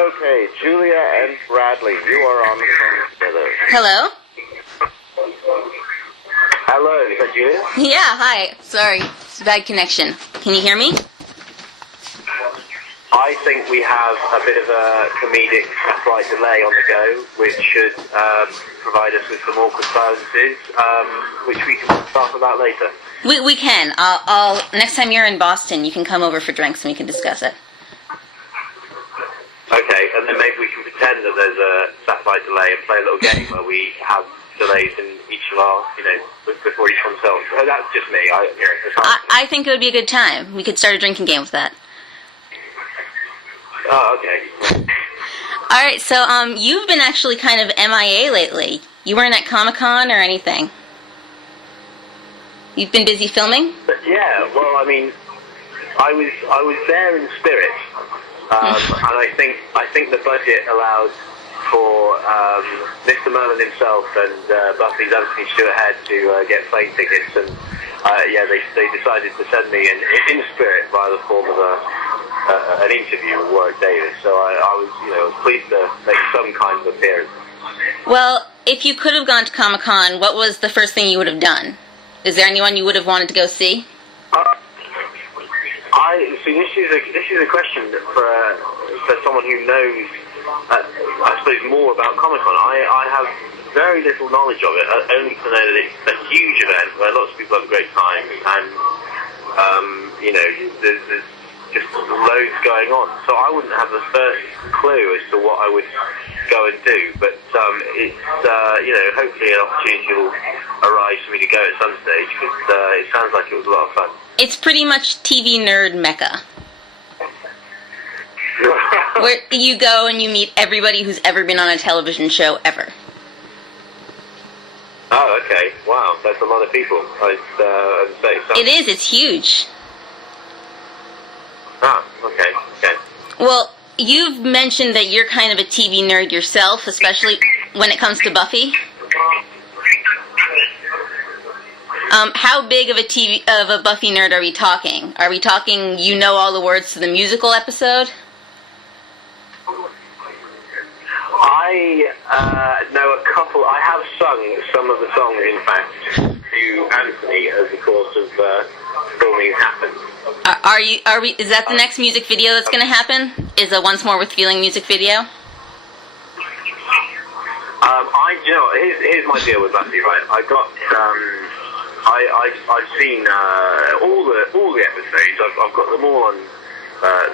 Okay, Julia and Bradley, you are on the phone together. Hello? Hello, is that Julia? Yeah, hi. Sorry, it's a bad connection. Can you hear me? I think we have a bit of a comedic slight delay on the go, which should provide us with some awkward silences, which we can talk about later. We can. I'll next time you're in Boston, you can come over for drinks and we can discuss it. Okay, and then maybe we can pretend that there's a satellite delay and play a little game where we have delays in each of our, before each one's held. So that's just me. I think it would be a good time. We could start a drinking game with that. Oh, okay. All right, so you've been actually kind of MIA lately. You weren't at Comic-Con or anything? You've been busy filming? Yeah, well, I mean, I was there in spirit, and I think the budget allowed for Mr. Merlin himself and Buffy's Anthony Stewart Head to get plane tickets, and they decided to send me in spirit via the form of an interview with Warwick Davis. So I was pleased to make some kind of appearance. Well, if you could have gone to Comic-Con, what was the first thing you would have done? Is there anyone you would have wanted to go see? This is a question for someone who knows, I suppose, more about Comic-Con. I have very little knowledge of it, only to know that it's a huge event where lots of people have a great time, and there's just loads going on. So I wouldn't have the first clue as to what I would go and do, but it's hopefully an opportunity will arise for me to go at some stage, because it sounds like it was a lot of fun. It's pretty much TV nerd mecca. Where you go and you meet everybody who's ever been on a television show ever. Oh, okay. Wow, that's a lot of people. I'd say so. It is. It's huge. Ah, okay. Well, you've mentioned that you're kind of a TV nerd yourself, especially when it comes to Buffy. How big of a Buffy nerd are we talking? Are we talking you know all the words to the musical episode? I know a couple. I have sung some of the songs, in fact, to Anthony as the course of filming happened. Is that the next music video that's going to happen? Is a Once More with Feeling music video? Here's my deal with Buffy, right? I got, I've seen all the episodes. I've got them all on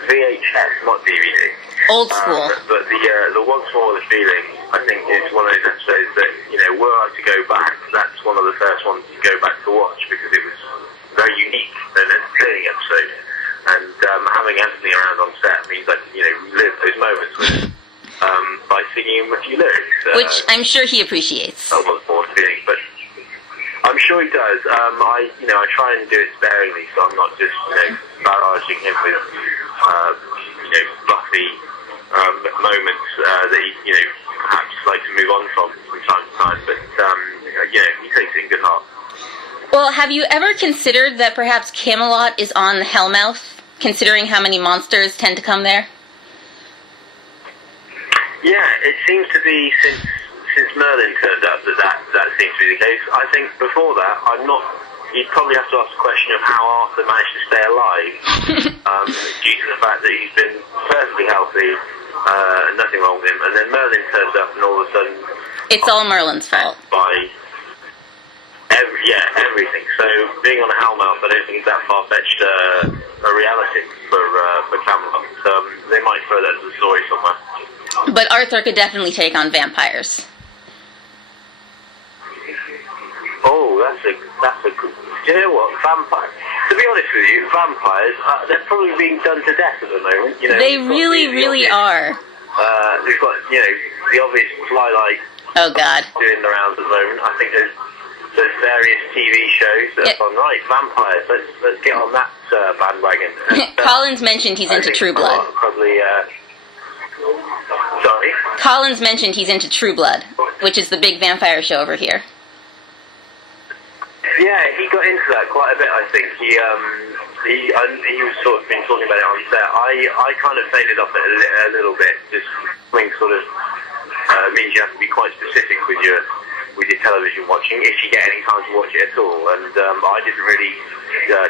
VHS, not DVD. Old school. But the Once More with Feeling, I think, is one of those episodes that, were I to go back, that's one of the first ones to go back to watch, because it was very unique and entertaining episode. And having Anthony around on set means I can, relive those moments with him by singing him a few lyrics. Which I'm sure he appreciates. Once More with Feeling, but I'm sure he does. I try and do it sparingly, so I'm not just, barraging him with, Buffy moments that he, perhaps like to move on from time to time. But, he takes it in good heart. Well, have you ever considered that perhaps Camelot is on Hellmouth, considering how many monsters tend to come there? Yeah, it seems to be since Merlin turned up that seems to be the case. I think before that, you'd probably have to ask the question of how Arthur managed to stay alive, due to the fact that he's been perfectly healthy, nothing wrong with him, and then Merlin turns up and all of a sudden... It's all Merlin's fault. By everything. So being on a Hellmouth, I don't think it's that far-fetched a reality for Camelot. They might throw that as a story somewhere. But Arthur could definitely take on vampires. Oh, that's a good... Do you know what? Vampires... To be honest with you, vampires, they're probably being done to death at the moment. They really are. We've got, the obvious Twilight... Oh, God. ...doing the rounds at the moment. I think there's various TV shows that are on, right, vampires. Let's get on that bandwagon. And, Collins mentioned he's into True Blood. Probably, sorry? Collins mentioned he's into True Blood, which is the big vampire show over here. Yeah, he got into that quite a bit. I think he was sort of been talking about it on set. I kind of faded off it a little bit. Just something sort of means you have to be quite specific with your television watching if you get any time to watch it at all. And I didn't really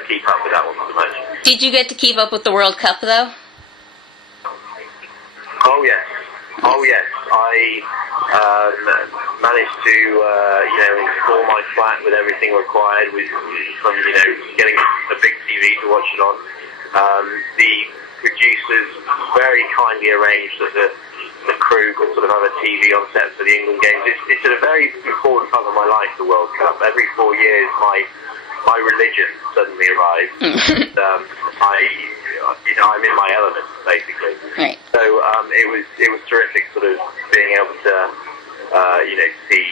keep up with that one so much. Did you get to keep up with the World Cup though? Oh yes. I managed to install my flat with everything required, from getting a big TV to watch it on. The producers very kindly arranged that the crew could sort of have a TV on set for the England games. It's a very important part of my life, the World Cup. Every 4 years, my religion suddenly arrives. And, I'm in my element, basically. Right. So it was terrific, sort of being able to see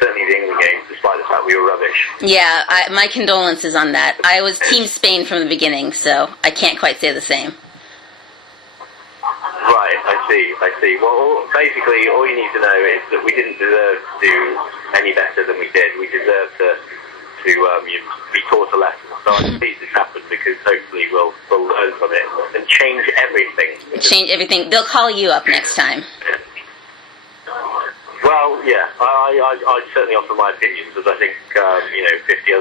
certainly the England games, despite the fact we were rubbish. Yeah, my condolences on that. I was Team Spain from the beginning, so I can't quite say the same. Right, I see. Well, basically, all you need to know is that we didn't deserve to do any better than we did. We deserved to be taught a lesson. So I'm pleased this happened, because hopefully we'll learn from it and change everything. Change everything. They'll call you up next time. Well, yeah, I'd certainly offer my opinions, as I think 50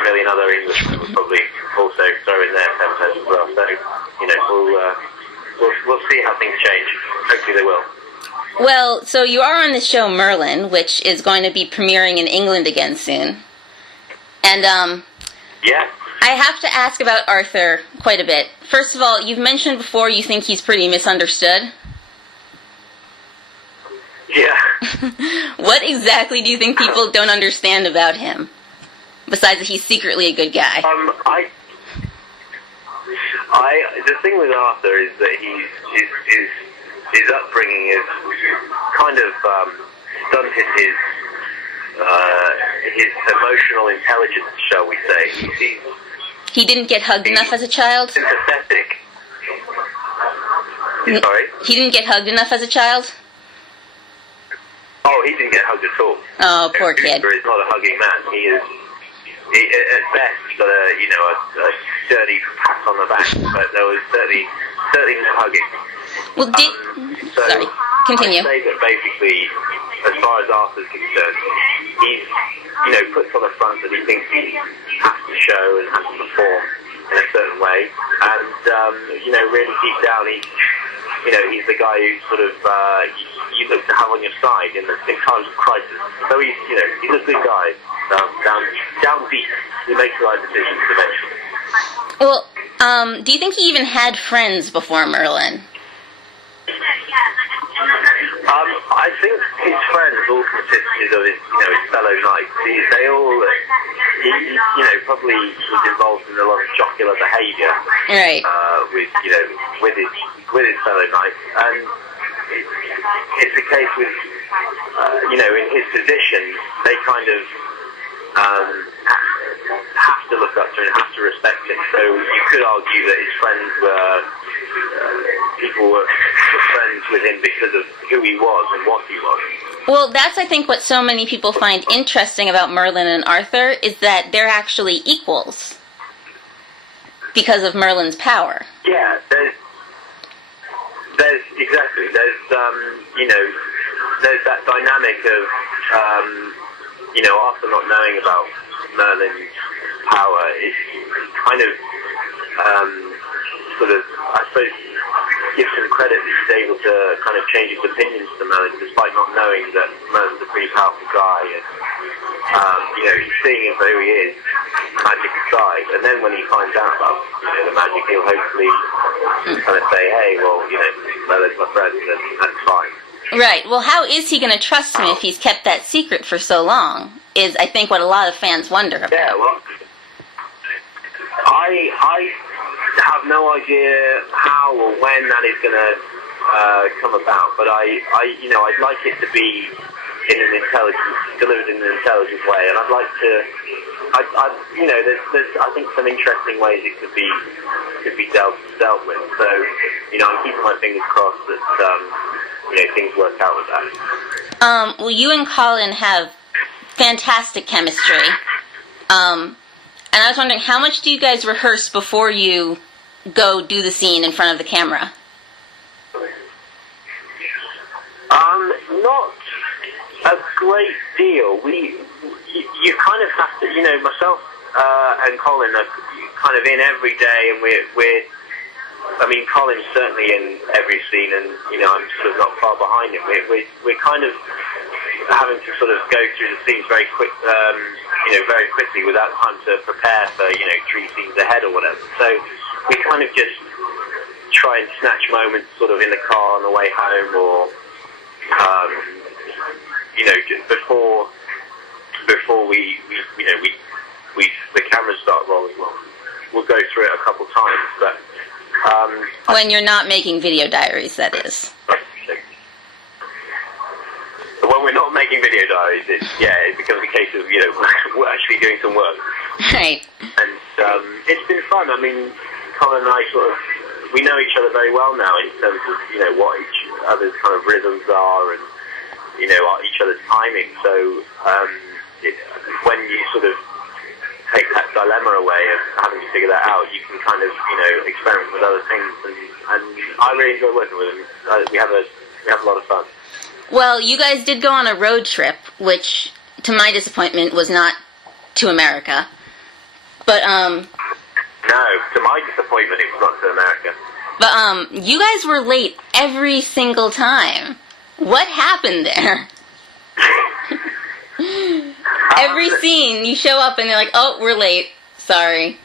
million other Englishmen would probably also throw in their 10 cents as well. So we'll see how things change. Hopefully they will. Well, so you are on the show Merlin, which is going to be premiering in England again soon. And yeah. I have to ask about Arthur quite a bit. First of all, you've mentioned before you think he's pretty misunderstood. Yeah. What exactly do you think people don't understand about him, besides that he's secretly a good guy? The thing with Arthur is that his upbringing is kind of stunted his emotional intelligence, shall we say. He didn't get hugged enough as a child? Sympathetic. Sorry? He didn't get hugged enough as a child? Oh, he didn't get hugged at all. Oh, poor kid. He's not a hugging man. At best, he got a sturdy pat on the back, but there was certainly no hugging. Well, sorry, continue. I'd say that basically, as far as Arthur's concerned, he's puts on a front that he thinks he has to show and has to perform in a certain way, and really deep down, he's the guy who sort of you look to have on your side in times of crisis. So he's a good guy. Down deep, he makes the right decisions eventually. Well, do you think he even had friends before Merlin? I think his friends all consisted of his fellow knights. They all, probably was involved in a lot of jocular behaviour. Right. With his fellow knights, and it's a case with, in his position, they kind of have to look up to him and have to respect him. So you could argue that his friends people were friends with him because of who he was and what he was. Well, that's, I think, what so many people find interesting about Merlin and Arthur, is that they're actually equals because of Merlin's power. Yeah, there's that dynamic of Arthur not knowing about Merlin's power. It kind of sort of, I suppose, gives him credit that he's able to kind of change his opinions to Merlin, despite not knowing that Merlin's a pretty powerful guy. And he's seeing him for who he is, magic aside. And then when he finds out about the magic, he'll hopefully kind of say, hey, well, Merlin's my friend, and that's fine. Right. Well, how is he going to trust him if he's kept that secret for so long? Is, I think, what a lot of fans wonder about. Yeah, well, I have no idea how or when that is going to come about, but I'd like it to be delivered in an intelligent way, and I'd like to, there's I think some interesting ways it could be dealt with. So, I'm keeping my fingers crossed that things work out with that. Well, you and Colin have fantastic chemistry. And I was wondering, how much do you guys rehearse before you go do the scene in front of the camera? Not a great deal. You kind of have to, myself and Colin are kind of in every day, and we're Colin's certainly in every scene, and I'm sort of not far behind him. We're kind of having to sort of go through the scenes very very quickly without time to prepare for 3 scenes ahead or whatever. So we kind of just try and snatch moments sort of in the car on the way home, or just before we the cameras start rolling. We'll go through it a couple times, but when you're not making video diaries, that is. When we're not making video diaries, it becomes a case of we're actually doing some work. Right. And it's been fun. I mean, Colin and I we know each other very well now in terms of what each other's kind of rhythms are, and each other's timing. So when you sort of take that dilemma away of having to figure that out, you can kind of experiment with other things, and I really enjoy working with him. We have a lot of fun. Well, you guys did go on a road trip, which, to my disappointment, was not to America. But no, to my disappointment, it was not to America. But you guys were late every single time. What happened there? Every scene, you show up and they're like, "Oh, we're late. Sorry."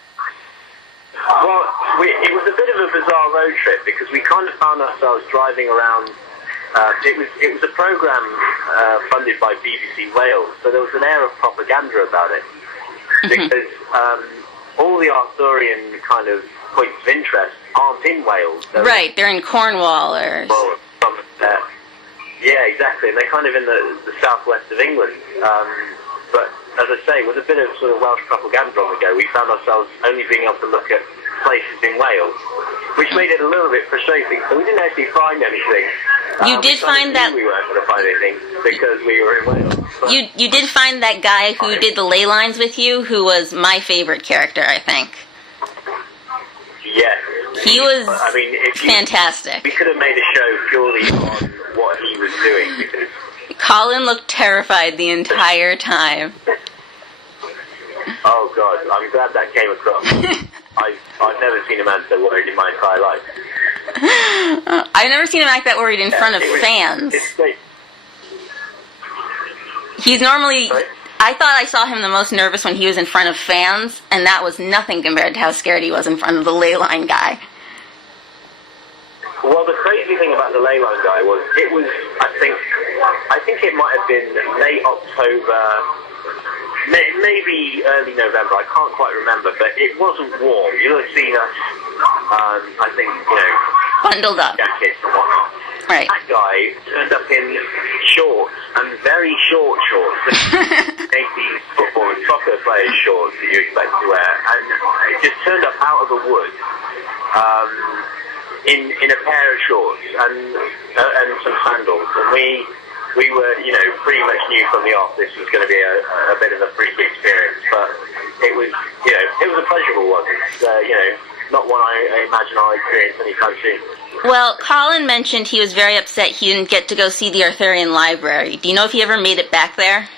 Well, it was a bit of a bizarre road trip because we kind of found ourselves driving around. It was a program funded by BBC Wales, so there was an air of propaganda about it because all the Arthurian kind of points of interest aren't in Wales. Right, they're in Cornwall or. Yeah, exactly, and they're kind of in the southwest of England. But as I say, with a bit of sort of Welsh propaganda on the go, we found ourselves only being able to look at places in Wales, which made it a little bit frustrating. So we didn't actually find anything. You did find that we weren't going to find anything because we were in Wales. But you did find that guy who did the ley lines with you, who was my favorite character, I think. Yes. He was if fantastic. We could have made a show purely on what he was doing because Colin looked terrified the entire time. Oh God, I'm glad that came across. I've never seen a man so worried in my entire life. I've never seen him act that worried in front of fans. He's normally... Sorry? I thought I saw him the most nervous when he was in front of fans, and that was nothing compared to how scared he was in front of the ley line guy. Well, the crazy thing about the ley line guy was, I think it might have been late October, maybe early November, I can't quite remember, but it wasn't warm. You'll have seen us, I think, bundled up. Jackets and whatnot. Right. That guy turned up in shorts, and very short shorts, 80s football and soccer players' shorts that you expect to wear, and it just turned up out of the woods in a pair of shorts and some sandals, and we were, pretty much knew from the off this was going to be a bit of a freaky experience, but it was a pleasurable one. It's, not one I imagine I'll experience anytime soon. Well, Colin mentioned he was very upset he didn't get to go see the Arthurian Library. Do you know if he ever made it back there?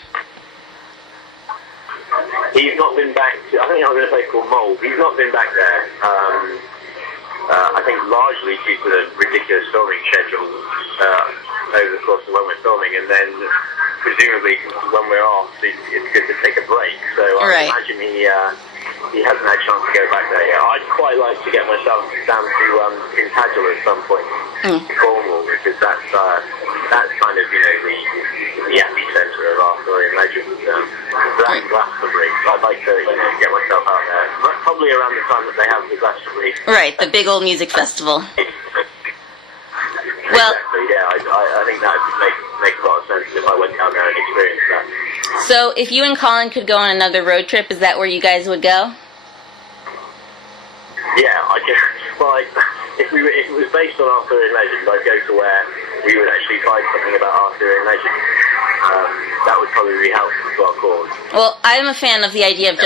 He's not been back to, I think I was in a place called Mold. He's not been back there, I think largely due to the ridiculous filming schedule over the course of when we're filming, and then presumably when we're off, it's good to take a break. So I imagine he hasn't had a chance to go back there yet. I'd quite like to get myself down to Tintagel at some point in Cornwall, because that's kind of the epicenter of Arthurian legend. That's Glastonbury. So I'd like to get myself out there, probably around the time that they have the Glastonbury. Right, the big old music festival. Well, exactly, yeah, I think that would make a lot of sense if I went down there and experienced that. So, if you and Colin could go on another road trip, is that where you guys would go? Yeah, if it was based on Arthurian legend, I'd go to where we would actually find something about Arthurian legend. that would probably be helpful to our cause. Well, I'm a fan of the idea of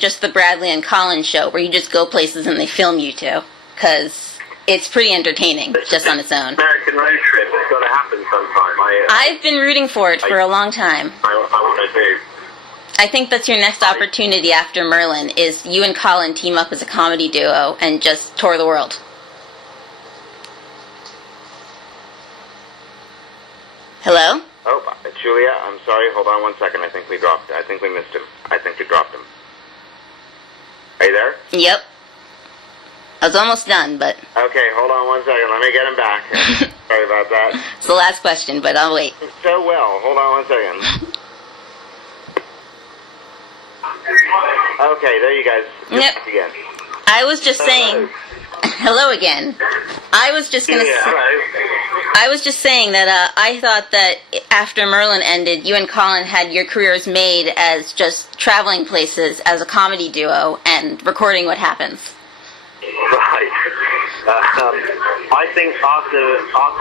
just the Bradley and Colin show, where you just go places and they film you too, because it's pretty entertaining just on its own. American road trip has got to happen sometime. I've been rooting for it for a long time. I want to do. I think that's your next opportunity after Merlin, is you and Colin team up as a comedy duo and just tour the world. Hello? Oh, Julia, I'm sorry. Hold on 1 second. I think we missed him. I think we dropped him. Are you there? Yep. I was almost done, but... Okay, hold on 1 second. Let me get him back. Sorry about that. It's the last question, but I'll wait. So well. Hold on 1 second. Okay, there you guys. Yep. Again. I was just saying... Hello again. I was just going to say... Hello. I was just saying that I thought that after Merlin ended, you and Colin had your careers made as just traveling places as a comedy duo and recording what happens. Right. I think after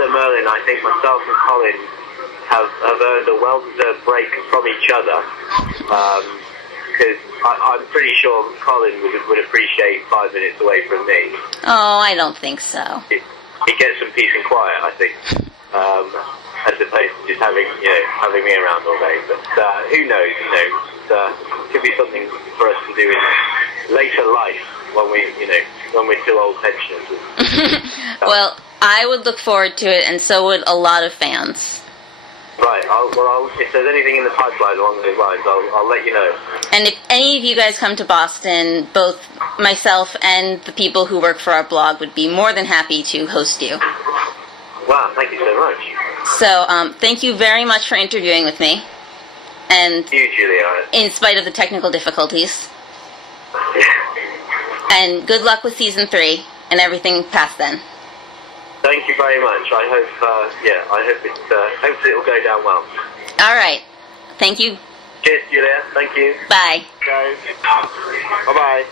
Merlin, I think myself and Colin have earned a well-deserved break from each other. Because I'm pretty sure Colin would appreciate 5 minutes away from me. Oh, I don't think so. He gets some peace and quiet, I think, as opposed to just having me around all day. But who knows? It could be something for us to do in later life when we're too old pensioners. Well, I would look forward to it, and so would a lot of fans. Right. If there's anything in the pipeline along those lines, I'll let you know. And if any of you guys come to Boston, both myself and the people who work for our blog would be more than happy to host you. Wow, thank you so much. So, thank you very much for interviewing with me. And Thank you, Julia. in spite of the technical difficulties. And good luck with season 3 and everything past then. Thank you very much. I hope hopefully it'll go down well. All right. Thank you. Cheers, Julia. Thank you. Bye. Guys. Bye-bye.